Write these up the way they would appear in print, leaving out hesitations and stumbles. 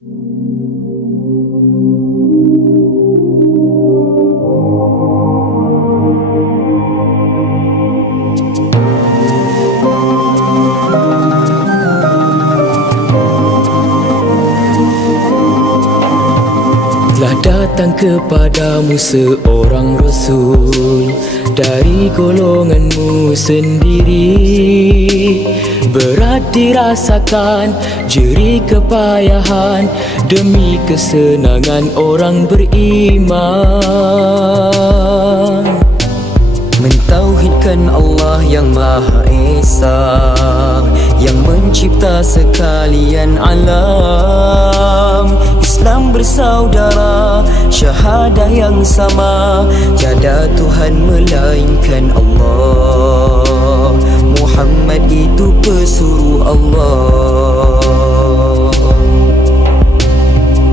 Telah datang kepadamu seorang Rasul dari golonganmu sendiri. Berat dirasakan, jerih kepayahan demi kesenangan orang beriman. Mentauhidkan Allah yang Maha Esa, yang mencipta sekalian alam. Islam bersaudara, syahadah yang sama, tiada Tuhan melainkan Allah. Muhammad itu pesuruh Allah.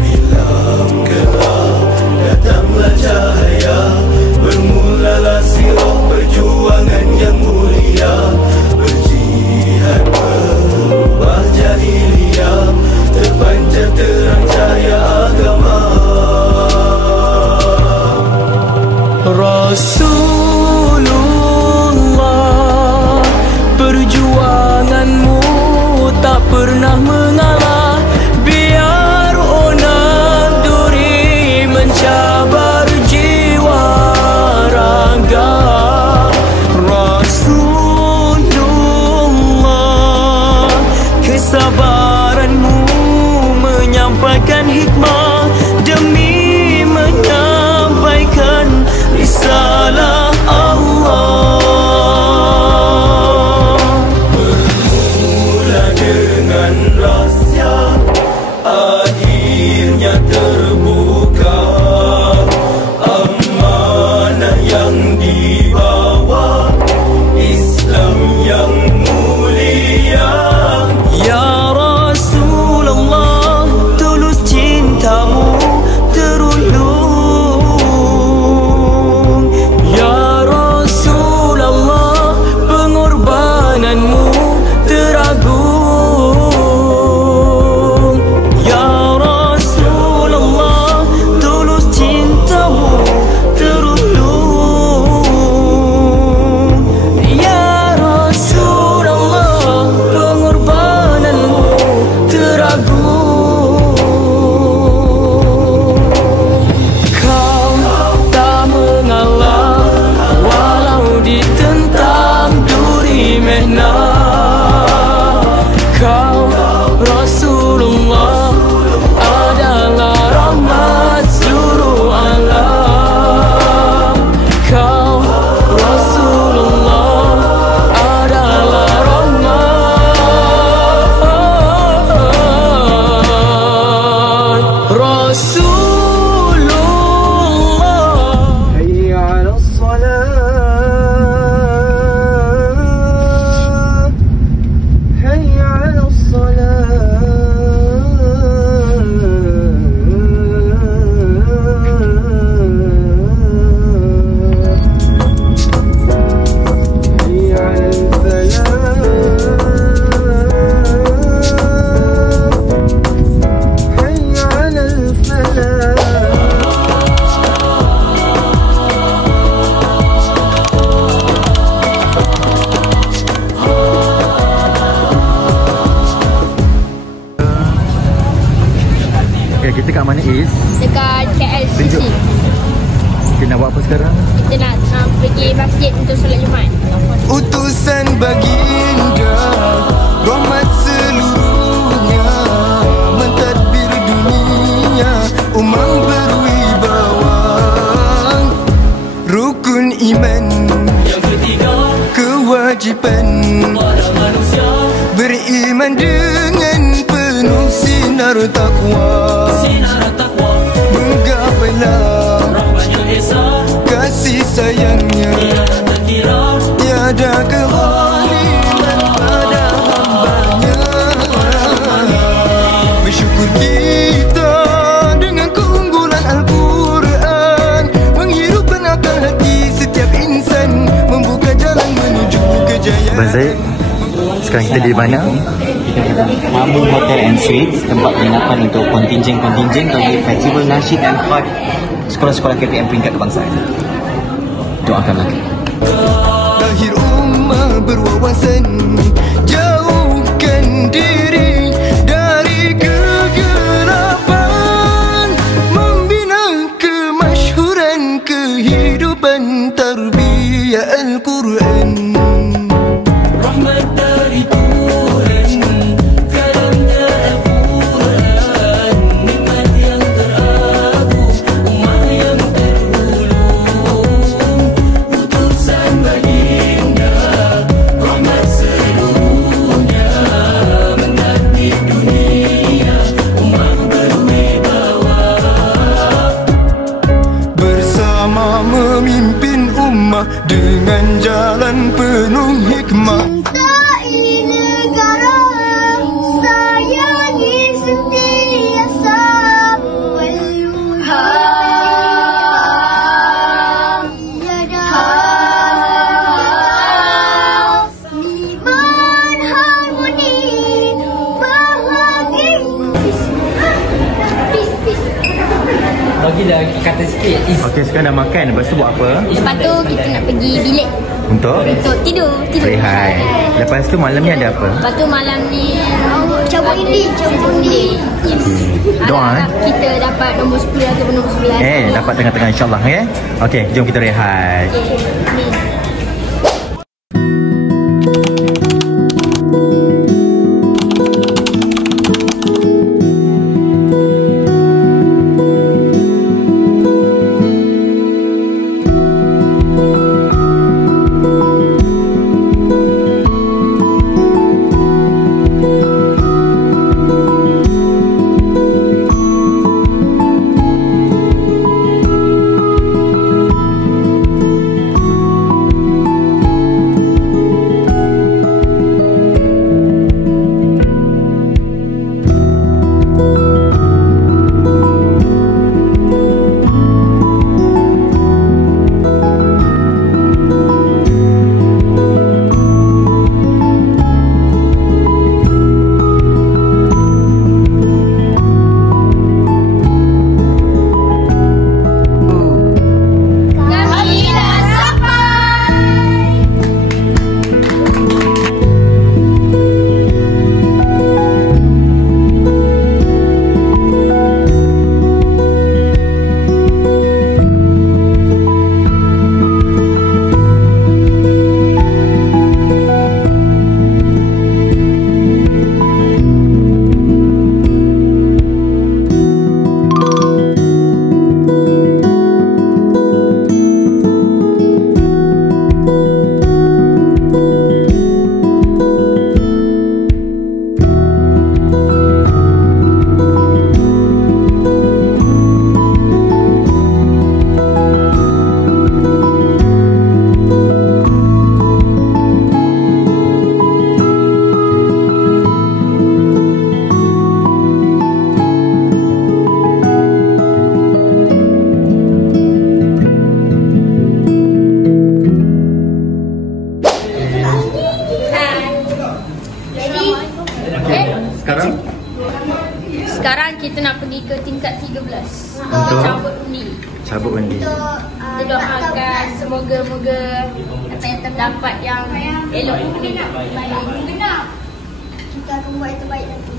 Bilam gelap, datanglah cahaya, bermulalah sirah perjuangan yang mulia. Berjihad berubah jahiliyah, terpancar terang cahaya agama. Rasulullah, perjuanganmu tak pernah mengalah. Biar onak duri mencabar jiwa raga. Rasulullah, kesabaranmu menyampaikan hikmah demi menyampaikan risalah Allah. Bermula dengan rahsia, akhirnya terbuka. Amanah yang dibawa, Islam yang mulia. Ya Rasulullah, tulus cintamu terulung. Ya Rasulullah, pengorbananmu teragung. Ya Rasulullah, tulus cintamu terulung. Ya Rasulullah, pengorbananmu teragung. Kau tak mengalah walau ditentang duri mihna. Kau Rasulullah adalah rahmat seluruh alam. Kau Rasulullah adalah rahmat. Rasulullah. Hayya 'alas salat, hayya 'alas salat, hayya 'alal falah, hayya 'alal falah. Okay, kita kat mana Is? Dekat KLCC. Tunjuk. Kita nak buat apa sekarang? Kita nak pergi masjid untuk solat Jumaat. Utusan baginda, rahmat seluruhnya, mentadbir dunia, umang berwibawa. Rukun iman yang ketiga, kewajiban pada manusia, beriman dengan penuh sinar takwa. Menggapailah rahmatnya Esa, kasih sayangnya tiada kezaliman pada hambanya. Bersyukur kita dengan keunggulan Al-Quran, menghidupkan akal hati setiap insan, membuka jalan menuju kejayaan. Abang Zaid, sekarang kita di mana? Mamun Hotel and Suites, tempat penginapan untuk kontinjen-kontinjen bagi festival nasyid dan hot sekolah-sekolah KPM peringkat kebangsaan. Doakanlah. Lahir ummah berwawasan, jauhkan diri dari kegelapan, membina kemasyhuran kehidupan tarbiyah Al-Quran. Rahmat dari Tuhan, karamnya Al-Quran, nikmat yang teragung, ummah yang terulung, utusan baginda, rahmat seluruhnya, menakdir dunia, ummah berwibawa. Bersama memimpin ummah dengan jalan penuh hikmah. Cintai negara, sayangi sentiasa Wal-Yurham Yadaham Liman harmoni bahagia. Bagilah kata sikit. Okey, sekarang dah makan. Lepas tu buat apa? Lepas tu kita nak pergi bilik Untuk untuk tidur. rehat. Lepas tu malam ni ada apa? Lepas tu malam ni Cabut undi, cabut undi. Yes. Doa, Harap kita dapat nombor 10 ataupun nombor 11. Dapat tengah-tengah insyaAllah. Okey, jom kita rehat. Okay. Ni. Sekarang kita nak pergi ke tingkat 13 Untuk cabut undi. cabut undi. Kita doakan semoga-moga dapat yang elok ni. Kita akan buat yang terbaik nanti.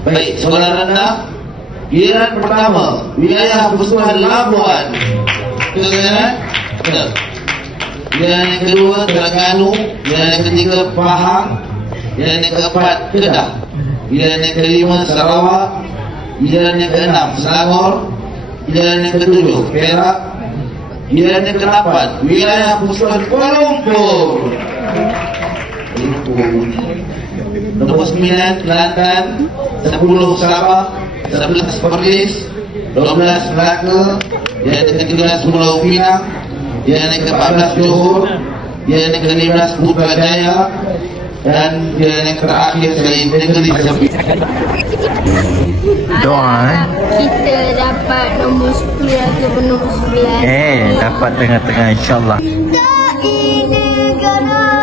Baik, sekolah rendah giliran pertama wilayah Pusuan Labuan. Kemudian giliran yang kedua Terengganu, giliran yang ketiga Pahang, giliran yang keempat Kedah. Pilihan yang kelima Sarawak. Pilihan yang keenam Selangor. Pilihan yang ketujuh Perak. Pilihan yang ke-8 wilayah Pusat Kuala Lumpur. Nombor 9 Kelantan, 10 Sabah, 11 Perlis, 12 Melaka, yang ke-13 Pulau Pinang, yang ke-14 Johor, yang ke-15 Putrajaya, dan yang terakhir sekali Negeri Sembilan. Doa. Kita dapat nombor 10 ataupun nombor 11. Dapat tengah-tengah insyaAllah. Cintai negara